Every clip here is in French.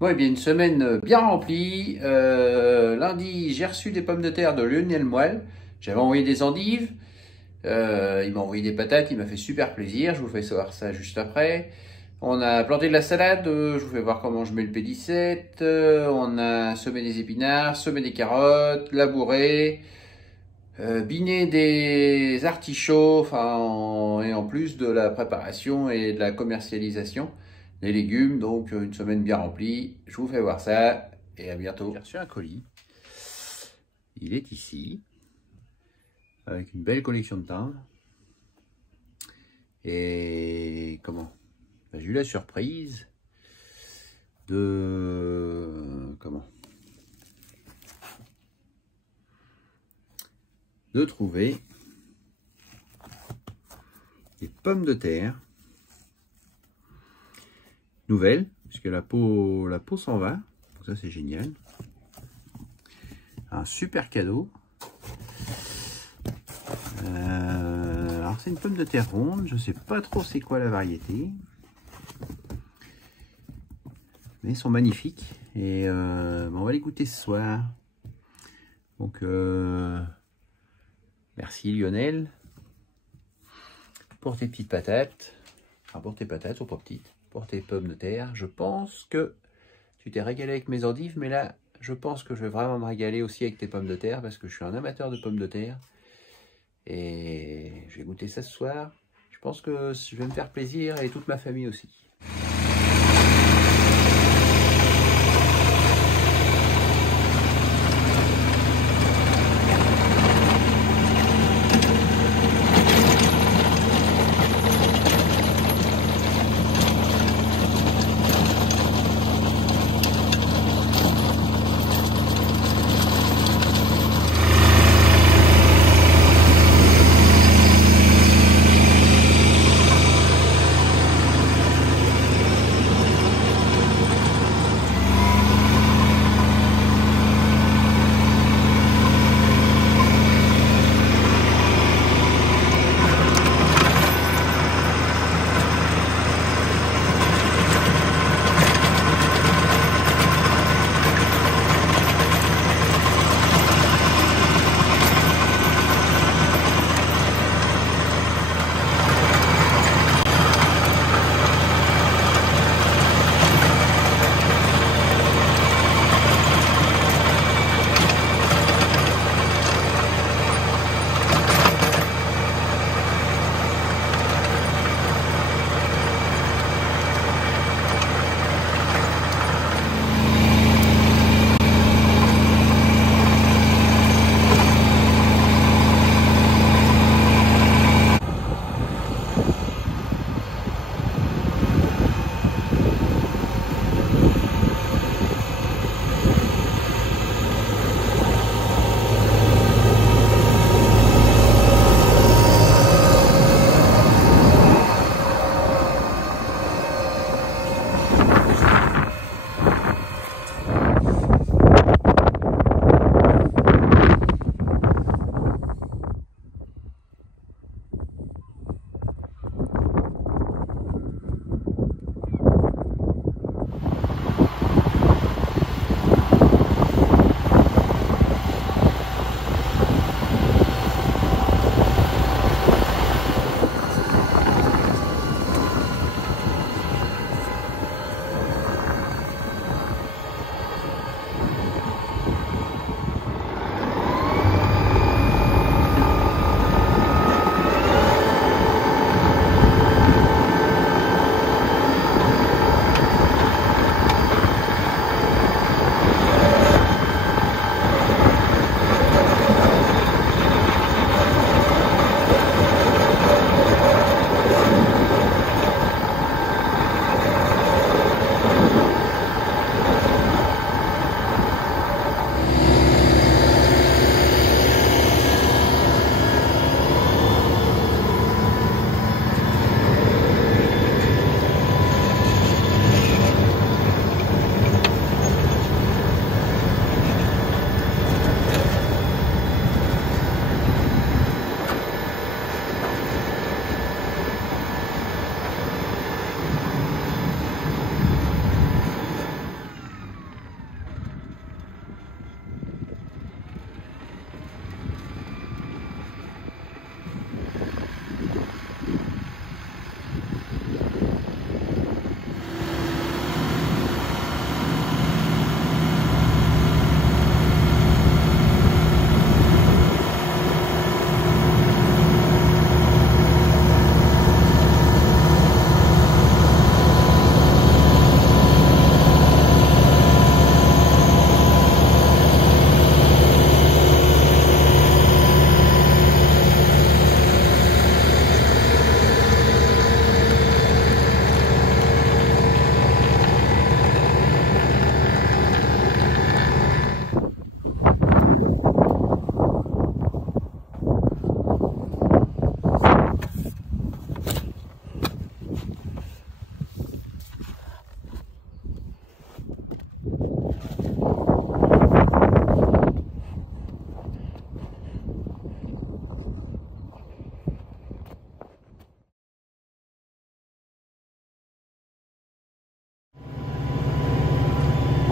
Bon, eh bien, une semaine bien remplie. Lundi, j'ai reçu des pommes de terre de Lionel Moelle. J'avais envoyé des endives. Il m'a envoyé des patates. Il m'a fait super plaisir. Je vous fais savoir ça juste après. On a planté de la salade. Je vous fais voir comment je mets le P17. On a semé des épinards, semé des carottes, labouré, biné des artichauts. Et en plus de la préparation et de la commercialisation des légumes, donc une semaine bien remplie. Je vous fais voir ça et à bientôt. J'ai reçu un colis. Il est ici, avec une belle collection de timbres. Et comment? J'ai eu la surprise de trouver des pommes de terre nouvelles, puisque la peau s'en va. Donc ça c'est génial. Un super cadeau. Alors c'est une pomme de terre ronde, je sais pas trop c'est quoi la variété, mais ils sont magnifiques et on va les goûter ce soir. Donc merci Lionel pour tes petites patates, enfin pour tes patates ou pas petites, pour tes pommes de terre. Je pense que tu t'es régalé avec mes endives, mais là je pense que je vais vraiment me régaler aussi avec tes pommes de terre parce que je suis un amateur de pommes de terre. Et je vais goûter ça ce soir. Je pense que je vais me faire plaisir et toute ma famille aussi.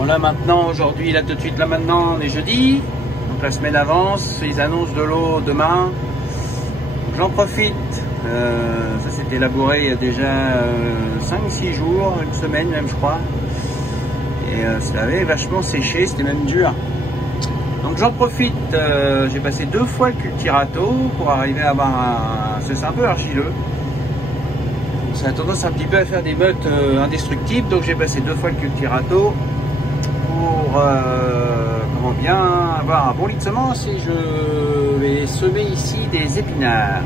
là maintenant, aujourd'hui, là tout de suite, là maintenant, on est jeudi. Donc la semaine avance, ils annoncent de l'eau demain. J'en profite. Ça s'était labouré il y a déjà 5-6 jours, une semaine même je crois. Et ça avait vachement séché, c'était même dur. Donc j'en profite, j'ai passé 2 fois le cultirato pour arriver à avoir un... C'est un peu argileux. Ça a tendance un petit peu à faire des meutes indestructibles, donc j'ai passé 2 fois le cultirato pour comment bien avoir un bon lit de semences et je vais semer ici des épinards.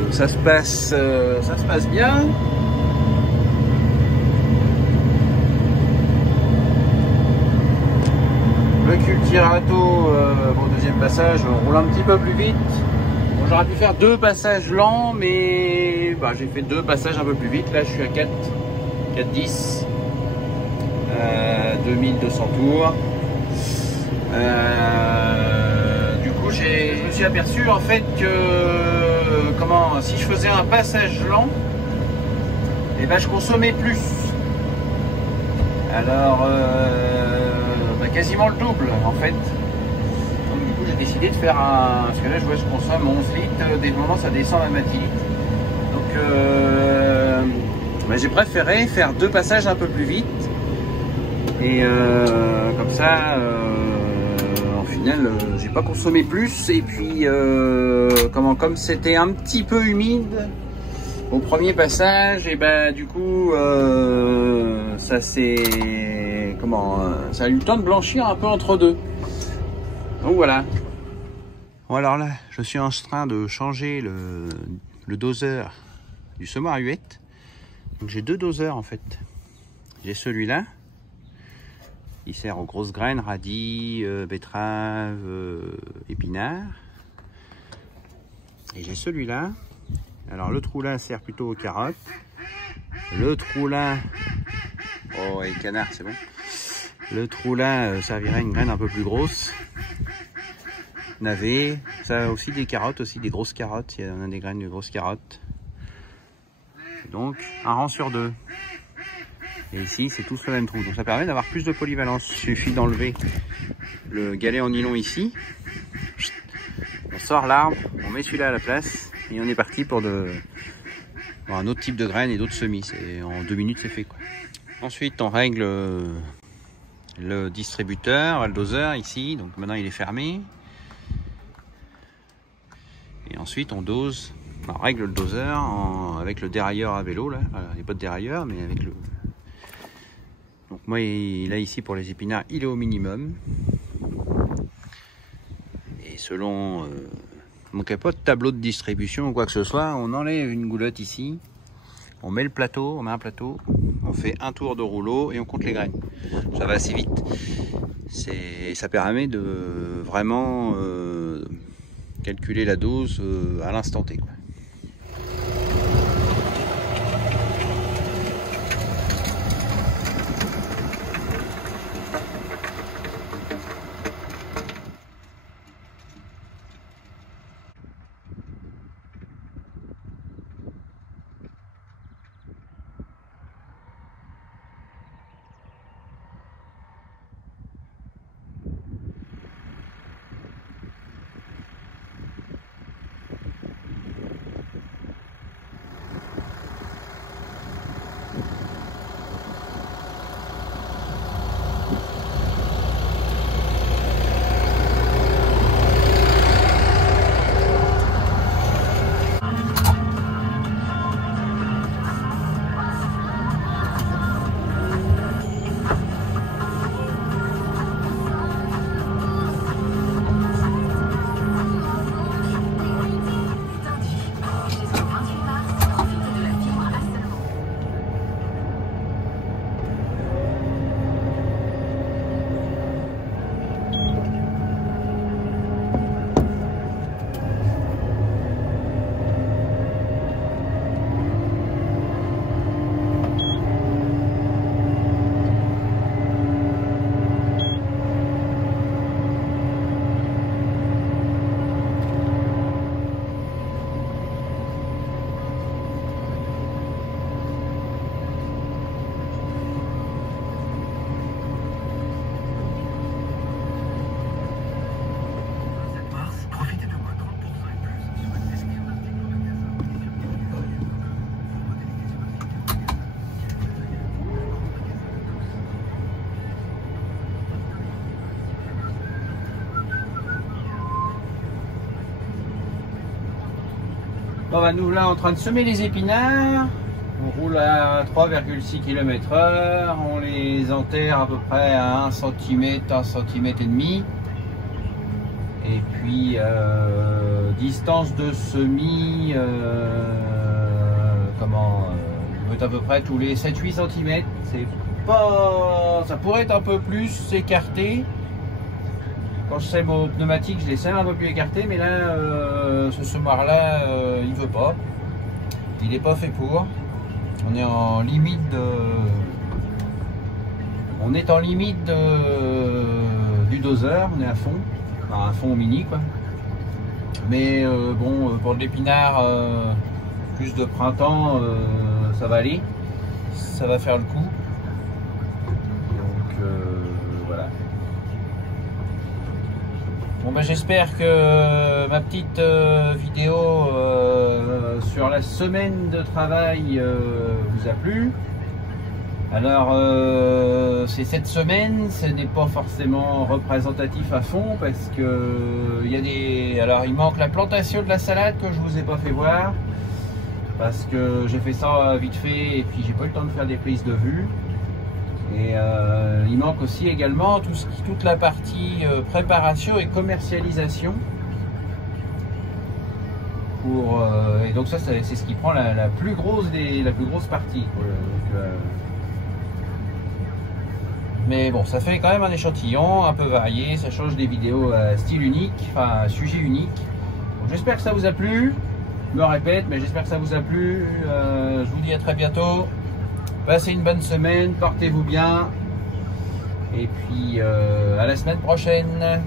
Donc ça se passe bien. Le cultirato, bon, deuxième passage, on roule un petit peu plus vite. Bon, j'aurais pu faire 2 passages lents, mais bah, j'ai fait 2 passages un peu plus vite. Là, je suis à 4,10, 2200 tours. Du coup, je me suis aperçu en fait que si je faisais un passage lent, et ben, je consommais plus. Alors, quasiment le double en fait. Donc du coup j'ai décidé de faire parce que là je vois je consomme 11 litres, des moments ça descend même à 10 litres. Donc j'ai préféré faire 2 passages un peu plus vite. Et comme ça, en final, j'ai pas consommé plus. Et puis comme c'était un petit peu humide au premier passage, et ben du coup ça s'est ça a eu le temps de blanchir un peu entre deux. Donc voilà. Bon alors là, je suis en train de changer le doseur du semoir à huette. Donc j'ai 2 doseurs en fait. J'ai celui-là, il sert aux grosses graines, radis, betteraves, épinards. Et j'ai celui-là. Alors le trou là sert plutôt aux carottes. Le trou là, oh et canard c'est bon. Le trou là servirait à une graine un peu plus grosse. Navet, ça a aussi des carottes, aussi des grosses carottes. Il y en a des graines de grosses carottes. Donc un rang sur 2. Et ici c'est tous le même trou. Donc ça permet d'avoir plus de polyvalence. Il suffit d'enlever le galet en nylon ici. On sort l'arbre, on met celui-là à la place et on est parti pour un autre type de graines et d'autres semis. En 2 minutes c'est fait quoi. Ensuite on règle le distributeur, le doseur ici, donc maintenant il est fermé. Et ensuite on dose, on règle le doseur avec le dérailleur à vélo là. Alors, il n'y a pas de dérailleur mais avec le... Donc moi là ici pour les épinards il est au minimum. Et selon... donc il n'y a pas de tableau de distribution ou quoi que ce soit, on enlève une goulotte ici. On met le plateau, on met un plateau, on fait un tour de rouleau et on compte les graines. Ça va assez vite. Ça permet de vraiment calculer la dose à l'instant T, quoi. Bon bah nous voilà en train de semer les épinards. On roule à 3,6 km/h, on les enterre à peu près à 1 cm, 1 cm et demi. Et puis distance de semis, il doit être à peu près tous les 7-8 cm. C'est pas, ça pourrait être un peu plus écarté. Quand je sème au pneumatique, je les sème un peu plus écartés, mais là, ce semoir là, il veut pas. Il n'est pas fait pour. On est en limite du doseur, on est à fond, enfin à fond mini quoi. Mais bon, pour de l'épinard plus de printemps, ça va aller, ça va faire le coup. Donc voilà. Bon bah j'espère que ma petite vidéo sur la semaine de travail vous a plu. Alors c'est cette semaine, ce n'est pas forcément représentatif à fond parce que il manque la plantation de la salade que je vous ai pas fait voir parce que j'ai fait ça vite fait et puis j'ai pas eu le temps de faire des prises de vue. Et il manque aussi également toute la partie préparation et commercialisation. Et donc ça c'est ce qui prend la plus grosse partie. Mais bon, ça fait quand même un échantillon un peu varié, ça change des vidéos à style unique, enfin à sujet unique. J'espère que ça vous a plu, je me répète, mais j'espère que ça vous a plu. Je vous dis à très bientôt. Passez une bonne semaine, portez-vous bien. Et puis à la semaine prochaine.